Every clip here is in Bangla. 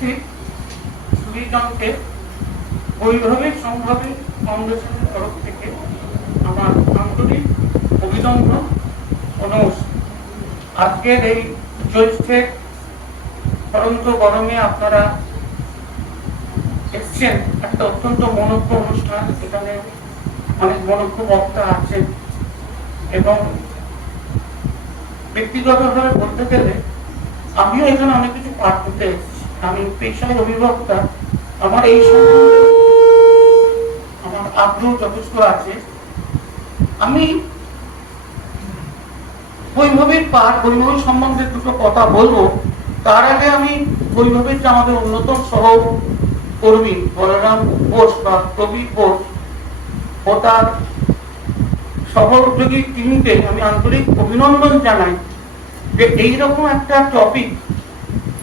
উপস্থিত আজকের এই জ্যৈষ্ঠের পরন্ত গরমে আপনারা এসছেন একটা অত্যন্ত মনোজ্ঞ অনুষ্ঠান, এখানে অনেক মনোজ্ঞ বক্তা আছেন এবং ব্যক্তিগতভাবে বলতে গেলে আমিও এখানে অনেক কিছু পাঠ করতে এসেছি। আমি পেশায় অভিবক্তা আমার এই আমার আগ্রহ যথেষ্ট আছে। আমি বৈভবের পাঠ বৈভব সম্বন্ধে দুটো কথা বলব। তার আগে আমি বৈভবের যে আমাদের অন্যতম সহ কর্মী বলরাম বোস বা প্রবীর বোস, ও তার সহযোগী টিমকে আমি আন্তরিক অভিনন্দন জানাই যে এইরকম একটা টপিক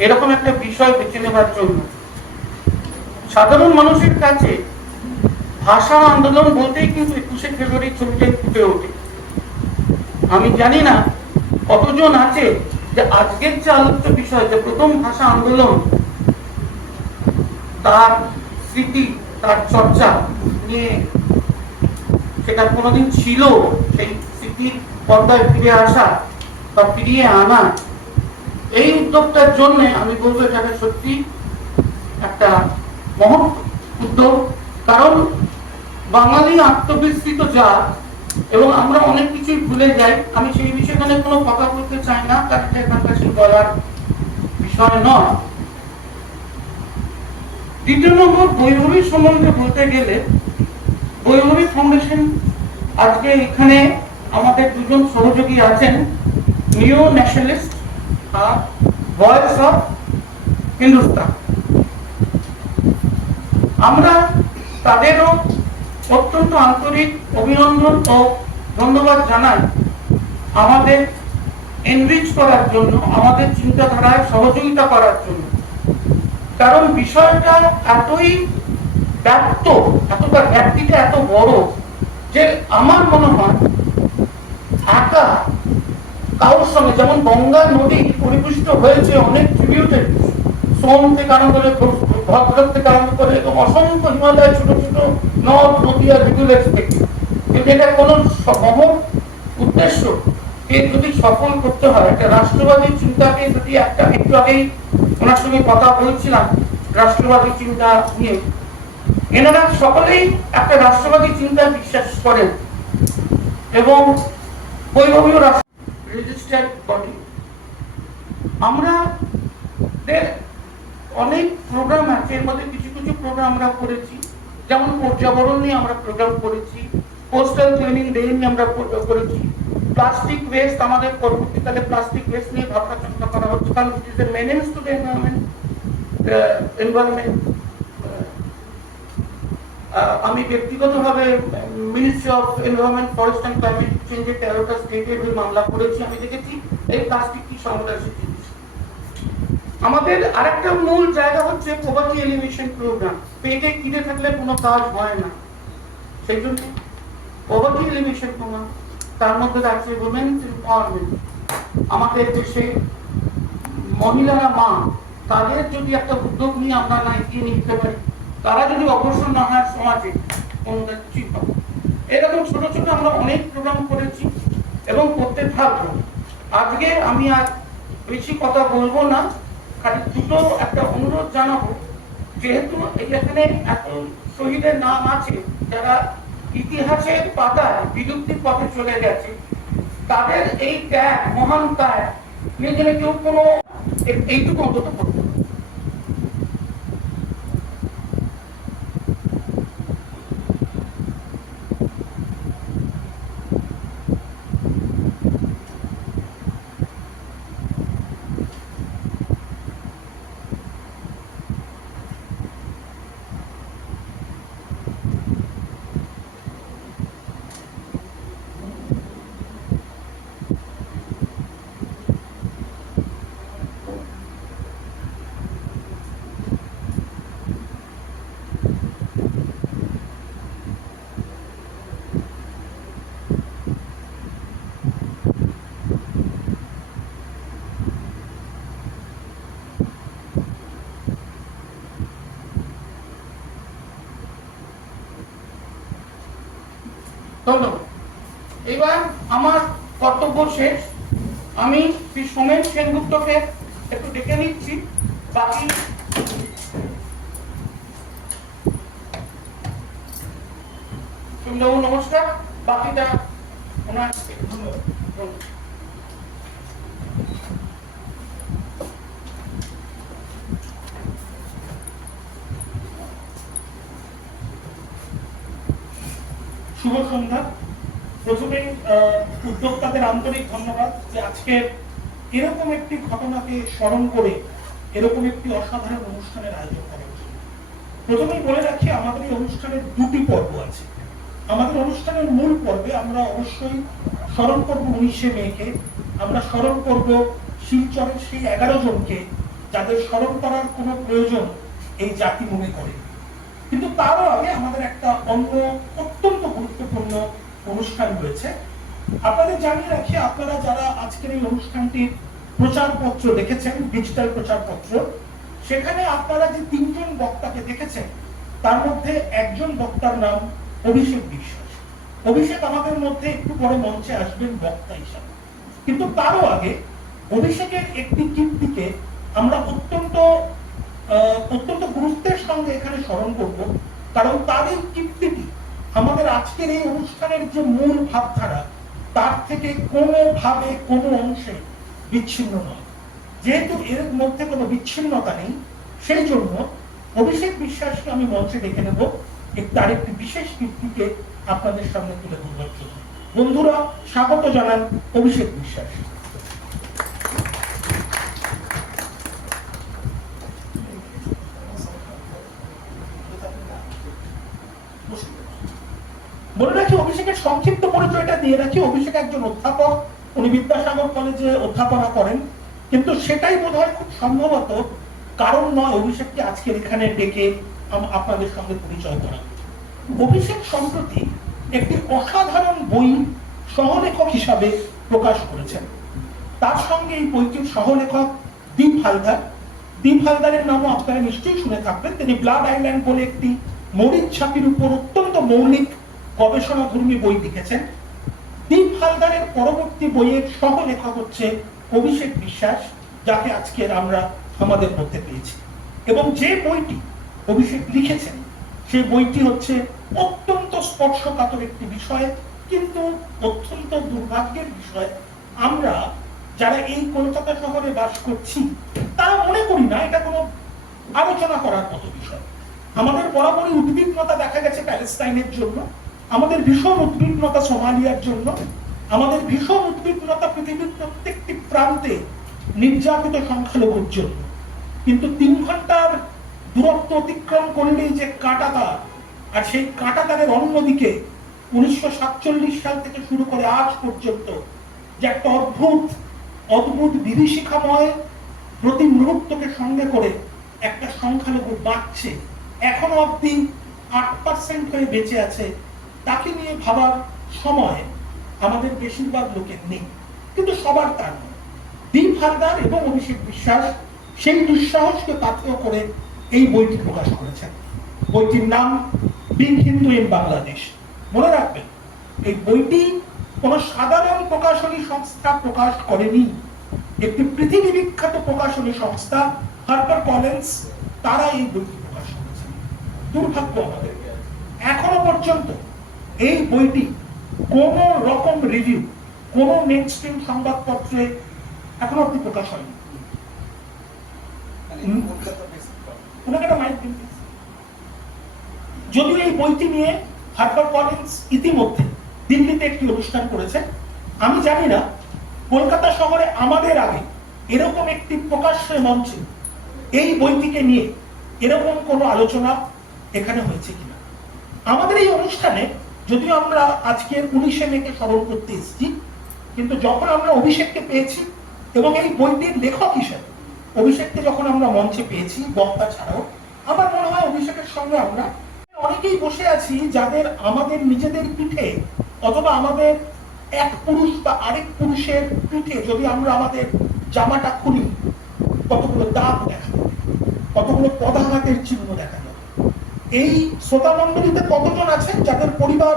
এরকম একটা বিষয় বেছে নেবার জন্য। সাধারণ মানুষের কাছে ভাষা আন্দোলন বলতেই কিন্তু একুশে ফেব্রুয়ারি ছবিটাই ফুটে ওঠে। আমি জানি না কতজন আছে যে আজকের যে আলোচ্য বিষয়, যে প্রথম ভাষা আন্দোলন, তার স্মৃতি, তার চর্চা নিয়ে সেটা কোনোদিন ছিল সেই স্মৃতির পর্দায় ফিরে আসা বা ফিরিয়ে আনা এই উদ্যোগটার জন্য আমি বলব এখানে সত্যি একটা মহৎ উদ্যোগ। কারণ বাঙালি আত্মবিস্তৃত জাত এবং আমরা অনেক কিছুই ভুলে যাই। আমি সেই বিষয়ে কোনো কথা বলতে চাই না কারণ এটা এখানকার বলার বিষয় নয়। দ্বিতীয় নম্বর, বৈভবী সম্বন্ধে বলতে গেলে, বৈভবী ফাউন্ডেশন আজকে এখানে আমাদের দুজন সহযোগী আছেন, নিও ন্যাশনালিস্ট ভয়েস অফ হিন্দুস্তান। আমরা তাদেরও অত্যন্ত আন্তরিক অভিনন্দন ও ধন্যবাদ জানাই আমাদের এনরিচ করার জন্য, আমাদের চিন্তাধারায় সহযোগিতা করার জন্য। কারণ বিষয়টা এতই ব্যাপ্ত এতটা ব্যাপ্তিটা এত বড় যে আমার মনে হয় কারোর সঙ্গে, যেমন গঙ্গা নদী পরিপুষ্ট হয়েছে অনেক সোম থেকে আরম্ভ করে ভদ্রক থেকে আরম্ভ করে এবং অসংখ্য হিমালয়, ছোট ছোট নদ, নদী আর থেকে কিন্তু এটা কোনো উদ্দেশ্য। কে যদি সফল করতে হয়, একটা রাষ্ট্রবাদী চিন্তাকে যদি একটা, একটু আগেই ওনার সঙ্গে কথা বলছিলাম, রাষ্ট্রবাদী চিন্তা নিয়ে। এনারা সকলেই একটা রাষ্ট্রবাদী চিন্তা বিশ্বাস করেন এবং বৈভবীয় রাষ্ট্র রেজিস্টার্ড বডি আমরা অনেক প্রোগ্রাম আছে, এর মধ্যে কিছু কিছু প্রোগ্রাম আমরা করেছি। যেমন পর্যাবরণ নিয়ে আমরা প্রোগ্রাম করেছি কোস্টাল ক্লিনিং ডে নিয়ে আমরা করেছি। প্লাস্টিক ওয়েস্ট আমাদের পরবর্তীকালে প্লাস্টিক ওয়েস্ট নিয়ে ভাবনা চিন্তা করা হচ্ছে, কারণ it is a menace to the environment environment আমি ব্যক্তিগতভাবে ministry of environment forest and climate চেঞ্জের তেরোটা স্টেটের মামলা করেছি, আমি দেখেছি। এই প্লাস্টিক কি সংবেদনশীল জিনিস আমাদের আরেকটা মূল জায়গা হচ্ছে পভার্টি এলিমিনেশন প্রোগ্রাম পেটে কিনে থাকলে কোনো কাজ হয় না। সেই জন্য পভার্টি এলিমিনেশন প্রোগ্রাম তার মধ্যে আছে উমেন্স এম্পাওয়ারমেন্ট আমাদের দেশে মহিলারা মা, তাদের যদি একটা উদ্যোগ নিয়ে আমরা না এগিয়ে নিতে পারি তারা যদি অগ্রসর না হয় সমাজে, কোনোটা কিছুই হবে এরকম ছোট ছোট আমরা অনেক প্রোগ্রাম করেছি এবং করতে থাকব। আজকে আমি আর বেশি কথা বলব না, খালি দুটো একটা অনুরোধ জানাব। যেহেতু এখানে এত শহীদের নাম আছে, যারা ইতিহাসের পাতায়, বিলুপ্তির পথে চলে গেছে, তাদের এই ত্যাগ, মহান ত্যাগ, নিয়ে যেন কেউ কোনো এইটুকু অন্তত করতে আমার কর্তব্য শেষ। আমি শ্রী সোমেন সেনগুপ্তকে একটু ডেকে নিচ্ছি। বাকি সোমবাবু নমস্কার। বাকিটা ওনার শুভ সন্ধ্যা। প্রথমেই আহ, উদ্যোক্তাদের আন্তরিক ধন্যবাদ যে আজকে এরকম একটি ঘটনাকে স্মরণ করে এরকম একটি অসাধারণ অনুষ্ঠানের আয়োজন করা হয়েছে প্রথমেই বলে রাখি আমাদের এই অনুষ্ঠানের দুটি পর্ব আছে। আমাদের অনুষ্ঠানের মূল পর্বে আমরা অবশ্যই স্মরণ করব উনিশে মেয়েকে আমরা স্মরণ করব শিলচরের সেই এগারো জনকে যাদের স্মরণ করার কোনো প্রয়োজন এই জাতি মনে করে। কিন্তু তারও আগে আমাদের একটা অন্য অত্যন্ত গুরুত্বপূর্ণ অনুষ্ঠান রয়েছে। আপনাদের জানিয়ে রাখি, আপনারা যারা আজকের এই অনুষ্ঠানটির প্রচারপত্র দেখেছেন ডিজিটাল প্রচারপত্র, সেখানে আপনারা যে তিনজন বক্তাকে দেখেছেন, তার মধ্যে একজন বক্তার নাম অভিষেক বিশ্বাস। অভিষেক আমাদের মধ্যে একটু পরে মঞ্চে আসবেন বক্তা হিসাবে। কিন্তু তারও আগে অভিষেকের একটি কীর্তিকে আমরা অত্যন্ত অত্যন্ত গুরুত্বের সঙ্গে এখানে স্মরণ করব, কারণ তার এই কীর্তিটি আমাদের আজকের এই অনুষ্ঠানের যে মূল ভাবধারা, তার থেকে কোনোভাবে কোনো অংশে বিচ্ছিন্ন নয়। যেহেতু এর মধ্যে কোনো বিচ্ছিন্নতা নেই, সেই জন্য অভিষেক বিশ্বাসকে আমি মঞ্চে ডেকে নেব। তার একটি বিশেষ কীর্তিকে আপনাদের সামনে তুলে ধরবার জন্য। বন্ধুরা, স্বাগত জানান অভিষেক বিশ্বাস বলে রাখি অভিষেকের সংক্ষিপ্ত পরিচয়টা দিয়ে রাখি। অভিষেক একজন অধ্যাপক। উনি বিদ্যাসাগর কলেজে অধ্যাপনা করেন। কিন্তু সেটাই বোধ হয় খুব সম্ভবত কারণ নয় অভিষেককে আজকের এখানে ডেকে আপনাদের সঙ্গে পরিচয় করা। অভিষেক সম্প্রতি একটি অসাধারণ বই সহলেখক হিসাবে প্রকাশ করেছেন। তার সঙ্গে এই বইটির সহলেখক দীপ হালদার। দীপ হালদারের নামও আপনারা নিশ্চয়ই শুনে থাকবেন। তিনি ব্লাড আইল্যান্ড বলে একটি মরিচ ছাপির উপর অত্যন্ত মৌলিক গবেষণাধর্মী বই লিখেছেন। দীপ হালদারের পরবর্তী বইয়ের সহলেখক হচ্ছে অভিষেক বিশ্বাস, যাকে আজকের আমরা আমাদের মধ্যে পেয়েছি। এবং যে বইটি অভিষেক লিখেছেন, সেই বইটি হচ্ছে অত্যন্ত স্পর্শকাতর একটি বিষয়, কিন্তু অত্যন্ত দুর্ভাগ্যের বিষয়। আমরা যারা এই কলকাতা শহরে বাস করছি, তারা মনে করি না এটা কোনো আলোচনা করার মতো বিষয়। আমাদের বরাবরই উদ্বিগ্নতা দেখা গেছে প্যালেস্টাইনের জন্য। আমাদের ভীষণ উদ্বিগ্নতা সোমালিয়ার জন্য, আমাদের ভীষণ উদ্বিগ্নতা পৃথিবীর প্রত্যেকটি প্রান্তে নির্যাতিত সংখ্যালঘুর জন্য। কিন্তু তিন ঘণ্টার দূরত্ব অতিক্রম করলেই যে কাটাতার, আর সেই কাটাতারের অন্যদিকে উনিশশো সাতচল্লিশ সাল থেকে শুরু করে আজ পর্যন্ত যে একটা অদ্ভুত অদ্ভুত বিভীষিকাময় প্রতি মুহূর্তকে সঙ্গে করে একটা সংখ্যালঘু বাঁচছে, এখনও অব্দি আট পার্সেন্ট হয়ে বেঁচে আছে তাকে নিয়ে ভাবার সময় আমাদের বেশিরভাগ লোকের নেই। কিন্তু সবার তার নয়। দীপ হালদার এবং অভিষেক বিশ্বাস সেই দুঃসাহসকে পাথেয় করে এই বইটি প্রকাশ করেছেন। বইটির নাম বিগ হিন্দু ইন বাংলাদেশ। মনে রাখবেন, এই বইটি কোন সাধারণ প্রকাশনী সংস্থা প্রকাশ করেনি। একটি পৃথিবী বিখ্যাত প্রকাশনী সংস্থা, হার্পার কলেন্স তারা এই বইটি প্রকাশ করেছেন। দুর্ভাগ্য আমাদের। এখনও পর্যন্ত এই বইটি কোন রকম রিভিউ কোন মেন স্ট্রিম সংবাদপত্রে এখনও অব্দি প্রকাশ হয়নি। ওনাকে একটা মাইক দিন যদিও এই বইটি নিয়ে হার্পার কলিন্স ইতিমধ্যে দিল্লিতে একটি অনুষ্ঠান করেছে আমি জানি না কলকাতা শহরে আমাদের আগে এরকম একটি প্রকাশ্য মঞ্চে এই বইটিকে নিয়ে এরকম কোনো আলোচনা এখানে হয়েছে কিনা। আমাদের এই অনুষ্ঠানে যদিও আমরা আজকের উনিশে মেকে স্মরণ করতে এসেছি, কিন্তু যখন আমরা অভিষেককে পেয়েছি এবং এই বইটির লেখক হিসেবে অভিষেককে যখন আমরা মঞ্চে পেয়েছি, বক্তা ছাড়াও, আমার মনে হয় অভিষেকের সঙ্গে আমরা অনেকেই বসে আছি যাদের আমাদের নিজেদের পিঠে অথবা আমাদের এক পুরুষ বা আরেক পুরুষের পিঠে যদি আমরা আমাদের জামাটা খুলি, কতগুলো দাগ দেখা কতগুলো পদাঘাতের চিহ্ন দেখা এই শ্রোতা মণ্ডলীতে কতজন আছেন? যাদের পরিবার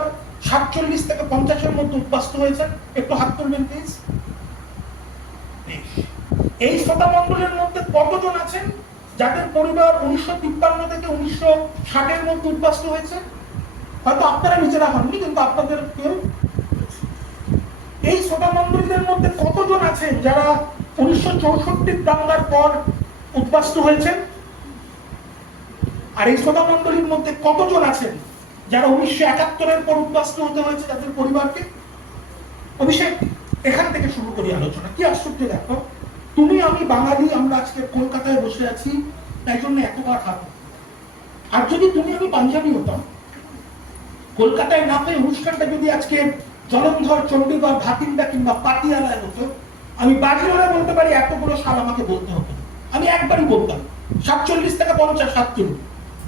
সাতচল্লিশ থেকে পঞ্চাশের মধ্যে উদ্বাস্ত হয়েছেন? একটু হাত তুলবেন প্লিজ এই শ্রোতা মণ্ডলের মধ্যে কতজন আছেন? যাদের পরিবার উনিশশো তিপ্পান্ন থেকে উনিশশো ষাটের মধ্যে উদ্বাস্ত হয়েছে? হয়তো আপনারা নিজেরা হননি, কিন্তু আপনাদের কেউ? এই শ্রোতা মণ্ডলীদের মধ্যে কতজন আছেন যারা উনিশশো চৌষট্টির দাঙ্গার পর উদ্বাস্ত হয়েছেন? আর এই শ্রোতা মধ্যে কতজন আছেন যারা উনিশশো একাত্তরের পর উদ্বাস্ত হতে হয়েছে তাদের পরিবারকে? অভিষেক, এখান থেকে শুরু করি আলোচনা। কি আশ্চর্য দেখো, তুমি, আমি বাঙালি, আমরা আজকে কলকাতায় বসে আছি, তাই জন্য এতবার হাত আর যদি তুমি, আমি পাঞ্জাবি হতাম, কলকাতায় না পেয়ে অনুষ্ঠানটা যদি আজকে জলন্ধর, চণ্ডীগড় ভাতিন্দা কিংবা পাতিয়ালায় হতো, আমি বাজিওলা বলতে পারি এতগুলো সাল আমাকে বলতে হতো আমি একবারই বলতাম, সাতচল্লিশ থেকে পঞ্চাশ তুলুন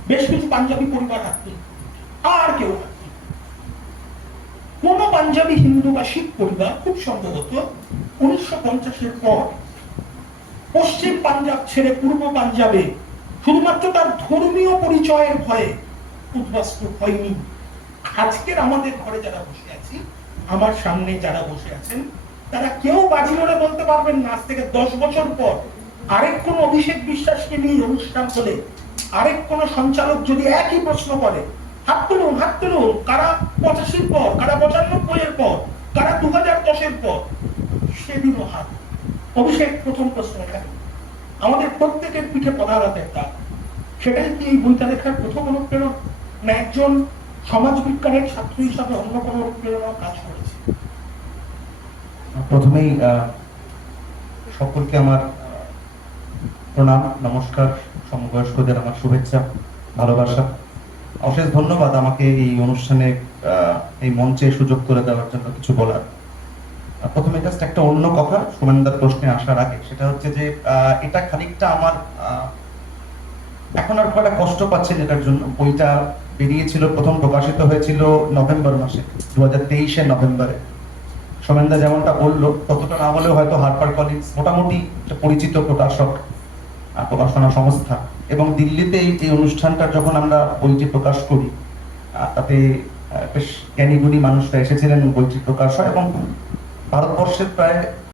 বেশ কিছু পাঞ্জাবি পরিবার তুলুন আর কেউ কোন পাঞ্জাবি হিন্দু বা শিখ পরিবার খুব সম্ভবত উনিশশো পঞ্চাশের পর পশ্চিম পাঞ্জাব ছেড়ে পূর্ব পাঞ্জাবে শুধুমাত্র তার ধর্মীয় পরিচয়ের ভয়ে উদ্বাস্ত হয়নি। আজকের আমাদের ঘরে যারা বসে আছি, আমার সামনে যারা বসে আছেন, তারা কেউ বাজি ধরে বলতে পারবেন না, আজ থেকে দশ বছর পর আরেক কোন অভিষেক বিশ্বাসকে নিয়ে অনুষ্ঠান হলে আরেক কোন সঞ্চালক যদি একই প্রশ্ন করে হাত তুলুন হাত তুলুন কারা পঁচাশির পর, কারা পঁচানব্বই এর পর, কারা দু হাজার দশের পর, সেদিনও হাত। অভিষেক, প্রথম প্রশ্ন এখানে। আমাদের প্রত্যেকের পিঠে পদারাতের কাজ সেটাই কি এই বইটা লেখার প্রথম অনুপ্রেরণা? না একজন সমাজ বিজ্ঞানের ছাত্র হিসাবে অন্য কোনো অনুপ্রেরণা কাজ করেছে? প্রথমেই সকলকে আমার প্রণাম, নমস্কার, সমবয়স্কদের আমার শুভেচ্ছা, ভালোবাসা। অশেষ ধন্যবাদ আমাকে এই অনুষ্ঠানে এই মঞ্চে সুযোগ করে দেওয়ার জন্য কিছু বলার। প্রথমে জাস্ট একটা অন্য কথা সুমেন্দার প্রশ্নে আসার আগে, সেটা হচ্ছে যে এটা খানিকটা আমার এখন আর একটা কষ্ট পাচ্ছেন এটার জন্য। বইটা বেরিয়েছিল, প্রথম প্রকাশিত হয়েছিল নভেম্বর মাসে দু হাজার তেইশে নভেম্বরে। সোমেনদা যেমনটা বলল, ততটা না হলেও হয়তো হারপার কলিন্স, মোটামুটি একটা পরিচিত প্রকাশক। প্রকাশনা সংস্থা। এবং দিল্লিতে এই অনুষ্ঠানটা যখন আমরা বইটি প্রকাশ করি তাতে বেশ জ্ঞানীগুণী মানুষরা এসেছিলেন বইটি প্রকাশ হয় এবং ভারতবর্ষের প্রায়